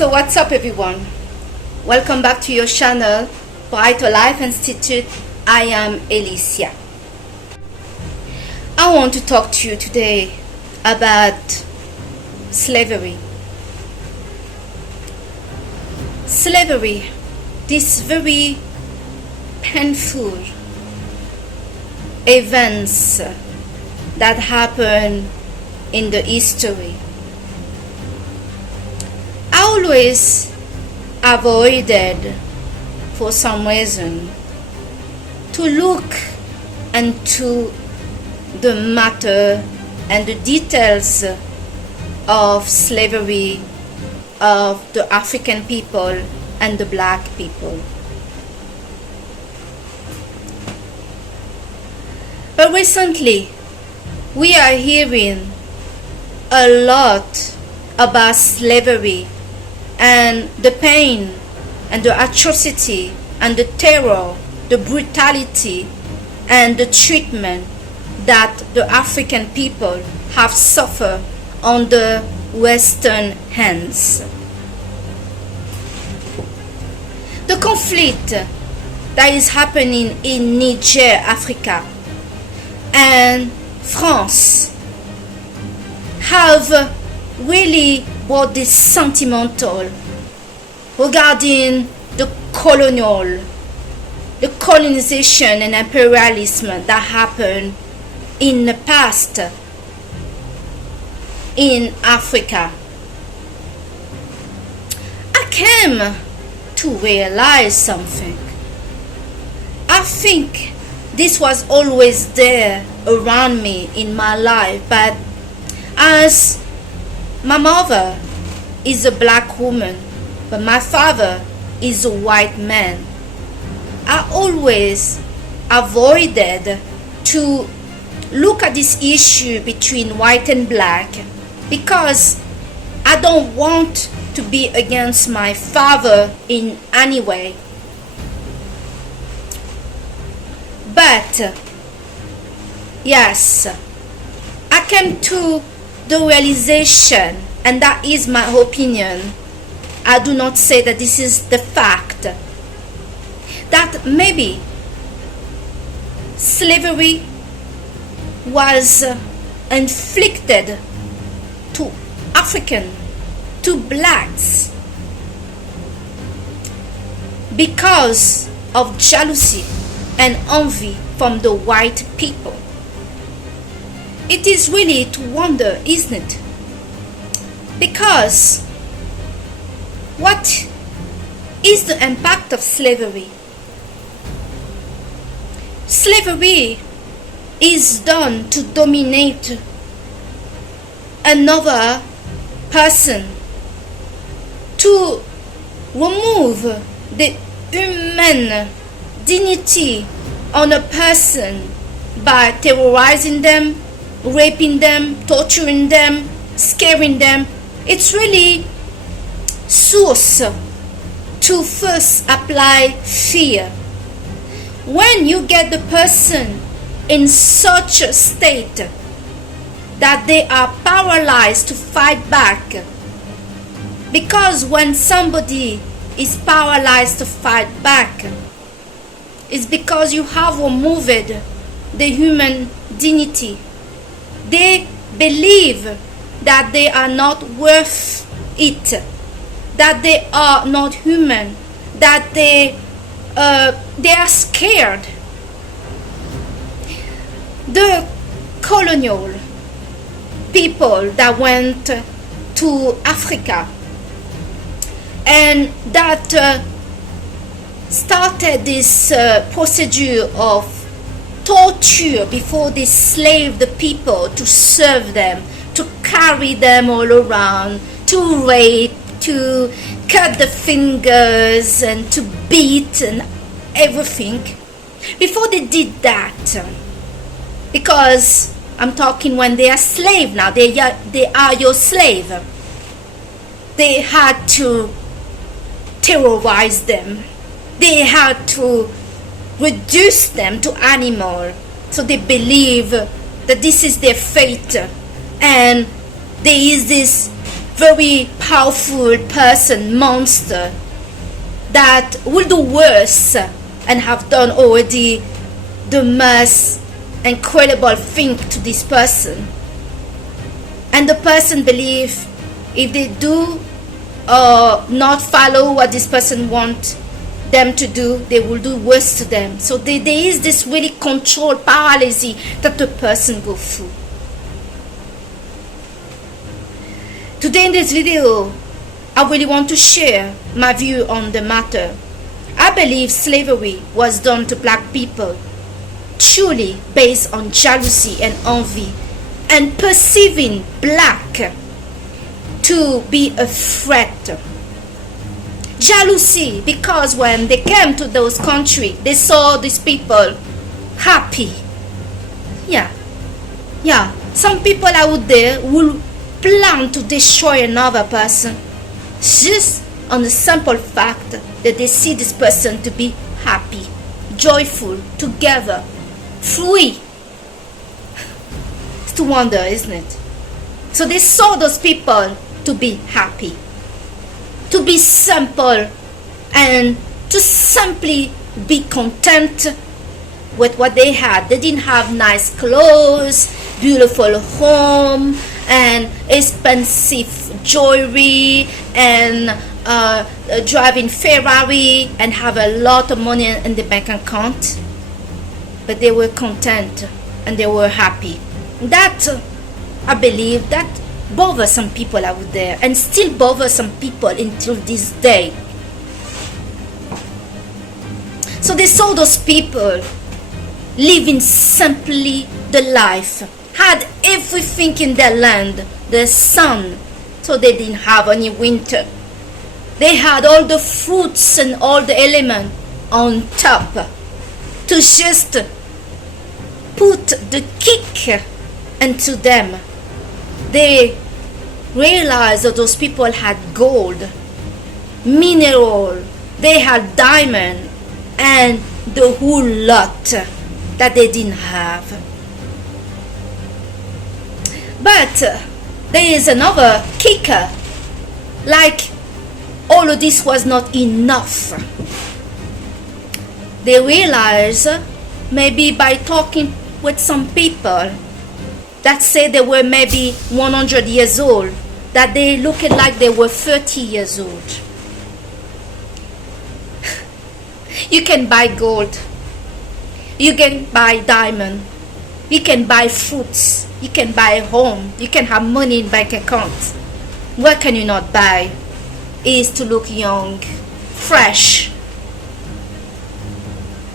So what's up everyone? Welcome back to your channel, Brighter Life Institute. I am Alicia. I want to talk to you today about slavery. Slavery, this very painful events that happen in the history. I always avoided, for some reason, to look into the matter and the details of slavery of the African people and the black people. But recently, we are hearing a lot about slavery and the pain and the atrocity and the terror, the brutality and the treatment that the African people have suffered under Western hands. The conflict that is happening in Niger, Africa, and France have really brought this sentimental regarding the colonization and imperialism that happened in the past in Africa. I came to realize something. I think this was always there around me in my life, but as my mother is a black woman, but my father is a white man, I always avoided to look at this issue between white and black because I don't want to be against my father in any way. But yes, I came to the realization, and that is my opinion, I do not say that this is the fact, that maybe slavery was inflicted to African, to blacks, because of jealousy and envy from the white people. It is really to wonder, isn't it? Because what is the impact of slavery? Slavery is done to dominate another person, to remove the human dignity on a person by terrorizing them, raping them, torturing them, scaring them. It's really source to first apply fear. When you get the person in such a state that they are paralyzed to fight back, because when somebody is paralyzed to fight back, it's because you have removed the human dignity. They believe that they are not worth it, that they are not human, that they are scared. The colonial people that went to Africa and that started this procedure of torture before they slaved the people, to serve them, to carry them all around, to rape, to cut the fingers and to beat and everything. Before they did that, because I'm talking when they are slave now, they are your slave, they had to terrorize them. They had to reduce them to animal, so they believe that this is their fate, and there is this very powerful person, monster, that will do worse and have done already the most incredible thing to this person. And the person believe if they do not follow what this person wants them to do, they will do worse to them. So there is this really control paralysis that the person go through. Today in this video, I really want to share my view on the matter. I believe slavery was done to black people truly based on jealousy and envy and perceiving black to be a threat. Jealousy, because when they came to those countries, they saw these people happy. Yeah. Some people out there will plan to destroy another person just on the simple fact that they see this person to be happy, joyful, together, free. It's to wonder, isn't it? So they saw those people to be happy, to be simple, and to simply be content with what they had. They didn't have nice clothes, beautiful home, and expensive jewelry, and driving Ferrari, and have a lot of money in the bank account. But they were content and they were happy. That, I believe, that bothers some people out there, and still bothers some people until this day. So they saw those people living simply the life, had everything in their land, the sun, so they didn't have any winter. They had all the fruits and all the elements on top to just put the kick into them. They realized that those people had gold, mineral, they had diamond, and the whole lot that they didn't have. But there is another kicker, like all of this was not enough. They realized, maybe by talking with some people that say they were maybe 100 years old, that they looked like they were 30 years old. You can buy gold, you can buy diamond, you can buy fruits, you can buy a home, you can have money in bank accounts. What can you not buy is to look young, fresh.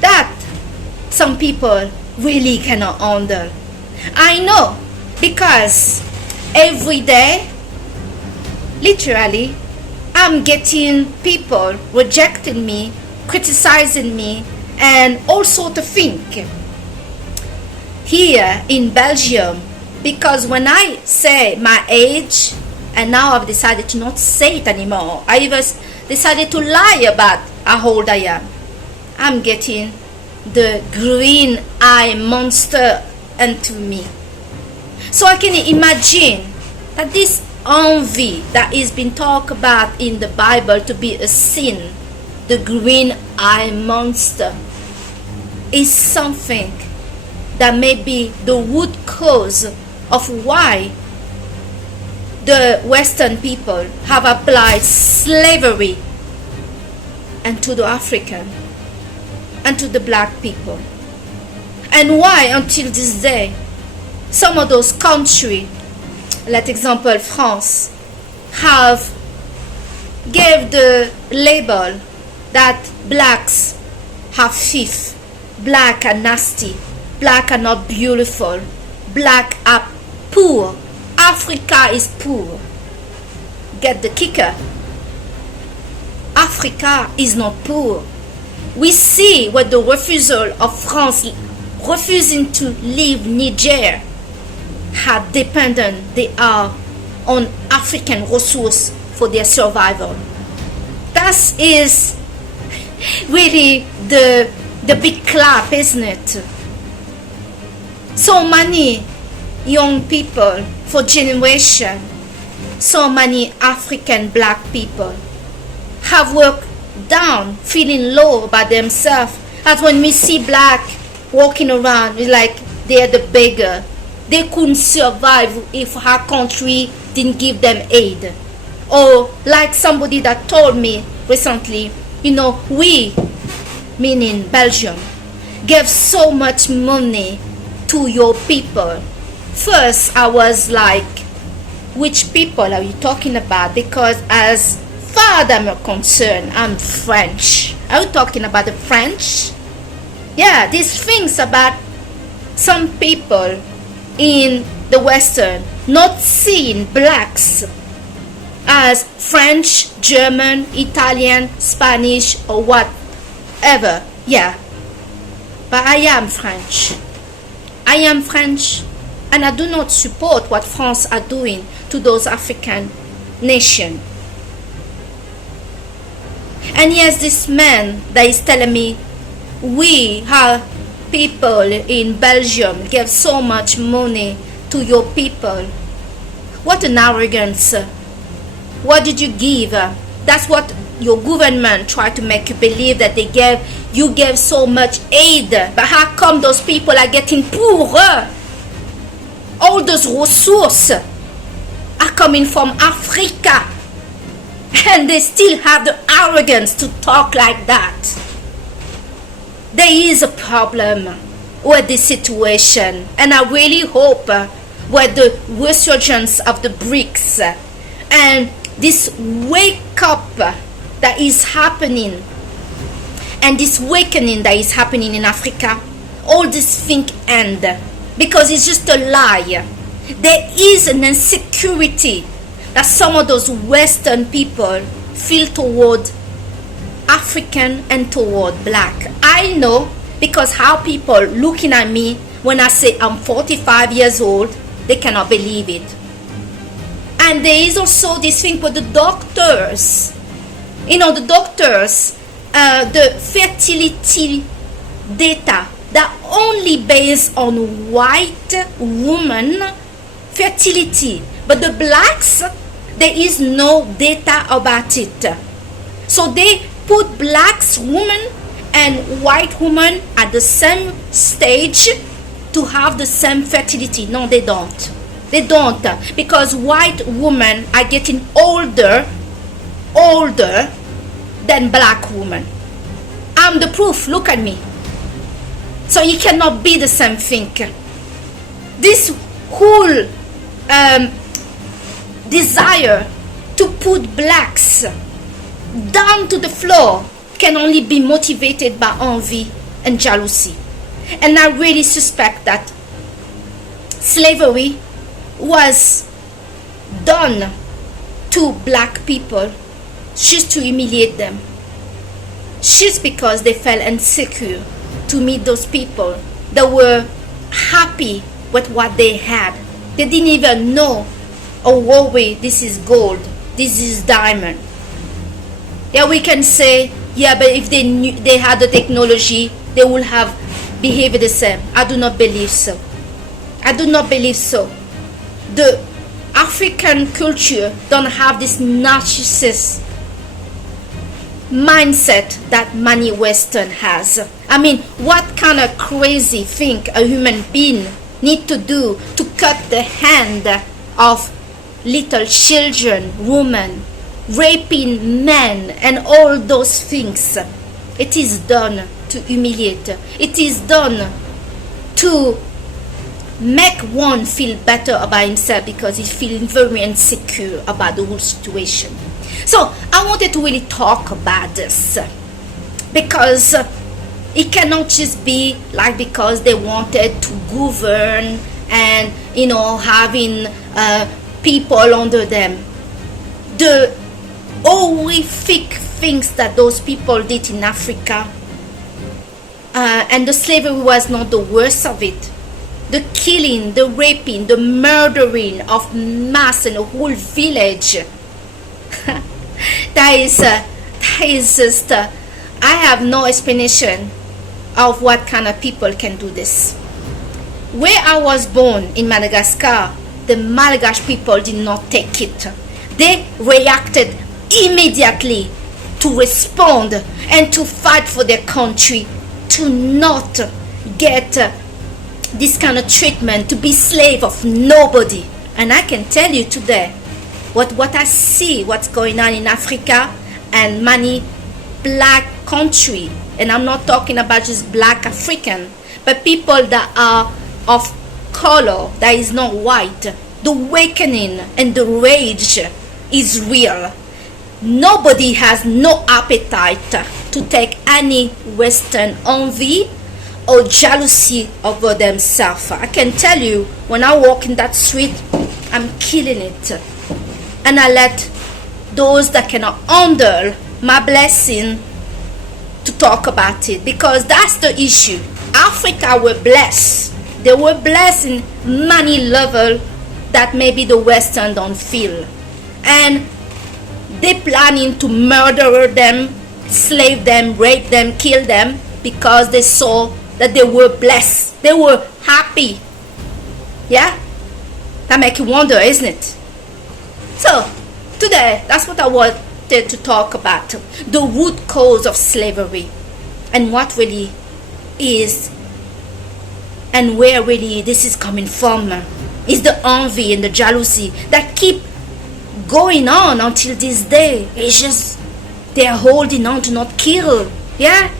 That some people really cannot handle. I know, because every day, literally, I'm getting people rejecting me, criticizing me, and all sort of things here in Belgium, because when I say my age, and now I've decided to not say it anymore, I even decided to lie about how old I am, I'm getting the green eye monster into me. So I can imagine that this envy that is been talked about in the Bible to be a sin, the green eye monster, is something that may be the root cause of why the Western people have applied slavery and to the African and to the black people, and why until this day some of those countries, like example France, have gave the label that blacks have thief, black are nasty, black are not beautiful, black are poor, Africa is poor. Get the kicker, Africa is not poor. We see what the refusal of France refusing to leave Niger, how dependent they are on African resources for their survival. That is really the big clap, isn't it? So many young people for generation so many African black people have worked down, feeling low about themselves. As when we see black walking around, it's like they're the beggar. They couldn't survive if our country didn't give them aid. Or like somebody that told me recently, we, meaning Belgium, gave so much money to your people. First, I was like, which people are you talking about? Because as far as I'm concerned, I'm French. Are you talking about the French? Yeah, these things about some people in the Western not seeing blacks as French, German, Italian, Spanish, or whatever. Yeah, but I am French. I am French, and I do not support what France are doing to those African nations. And yes, this man that is telling me, we have people in Belgium give so much money to your people. What an arrogance. What did you give? That's what your government tried to make you believe, that you gave so much aid. But how come those people are getting poorer? All those resources are coming from Africa, and they still have the arrogance to talk like that. There is a problem with this situation, and I really hope with the resurgence of the BRICS and this wake up that is happening, and this awakening that is happening in Africa, all this thing end, because it's just a lie. There is an insecurity that some of those Western people feel toward African and toward black. I know, because how people looking at me when I say I'm 45 years old, they cannot believe it. And there is also this thing with the doctors. The doctors, the fertility data that only based on white woman fertility, but the blacks, there is no data about it. So they put blacks women and white women at the same stage to have the same fertility. No, they don't. They don't, because white women are getting older than black women. I'm the proof. Look at me. So it cannot be the same thing. This whole desire to put blacks down to the floor can only be motivated by envy and jealousy. And I really suspect that slavery was done to black people just to humiliate them, just because they felt insecure to meet those people that were happy with what they had. They didn't even know, oh wait, this is gold, this is diamond. Yeah, we can say, yeah, but if they knew, they had the technology, they would have behaved the same. I do not believe so. I do not believe so. The African culture don't have this narcissist mindset that many Western has. I mean, what kind of crazy thing a human being need to do to cut the hand of little children, women, raping men, and all those things? It is done to humiliate. It is done to make one feel better about himself, because he's feeling very insecure about the whole situation. So I wanted to really talk about this, because it cannot just be like because they wanted to govern and having people under them. The horrific things that those people did in Africa, and the slavery was not the worst of it. The killing, the raping, the murdering of mass in a whole village. that is just, I have no explanation of what kind of people can do this. Where I was born in Madagascar, the Malgache people did not take it. They reacted immediately to respond and to fight for their country, to not get this kind of treatment, to be slave of nobody. And I can tell you today, what I see, what's going on in Africa and many black country, and I'm not talking about just black African, but people that are of color, that is not white. The awakening and the rage is real. Nobody has no appetite to take any Western envy or jealousy over themselves. I can tell you, when I walk in that street, I'm killing it. And I let those that cannot handle my blessing to talk about it, because that's the issue. Africa were blessed. They were blessed in many levels that maybe the Western don't feel. And they planning to murder them, slave them, rape them, kill them, because they saw that they were blessed. They were happy. Yeah? That makes you wonder, isn't it? So, today, that's what I wanted to talk about. The root cause of slavery. And what really is, and where really this is coming from, is the envy and the jealousy that keep going on until this day. It's just, they're holding on to not kill. Yeah?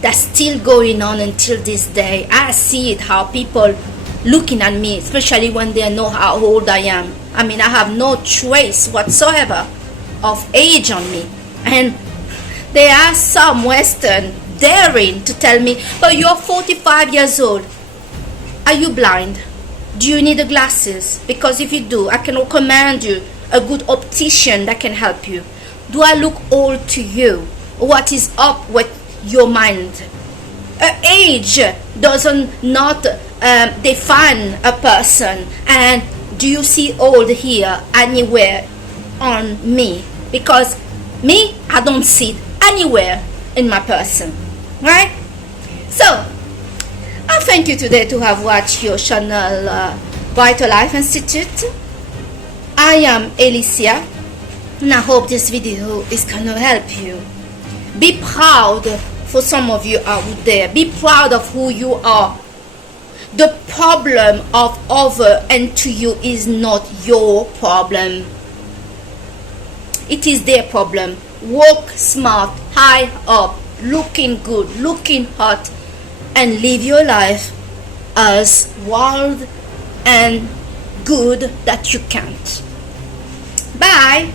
That's still going on until this day. I see it, how people looking at me, especially when they know how old I am. I mean, I have no trace whatsoever of age on me. And there are some Western daring to tell me, but you're 45 years old. Are you blind? Do you need the glasses? Because if you do, I can recommend you a good optician that can help you. Do I look old to you? What is up with your mind? Age doesn't not define a person. And do you see old here anywhere on me? Because me, I don't see it anywhere in my person, right? So I thank you today to have watched your channel Vital Life Institute. I am Alicia, and I hope this video is gonna help you. Be proud. For some of you out there, be proud of who you are. The problem of other and to you is not your problem. It is their problem. Work smart, high up, looking good, looking hot, and live your life as wild and good that you can. Bye.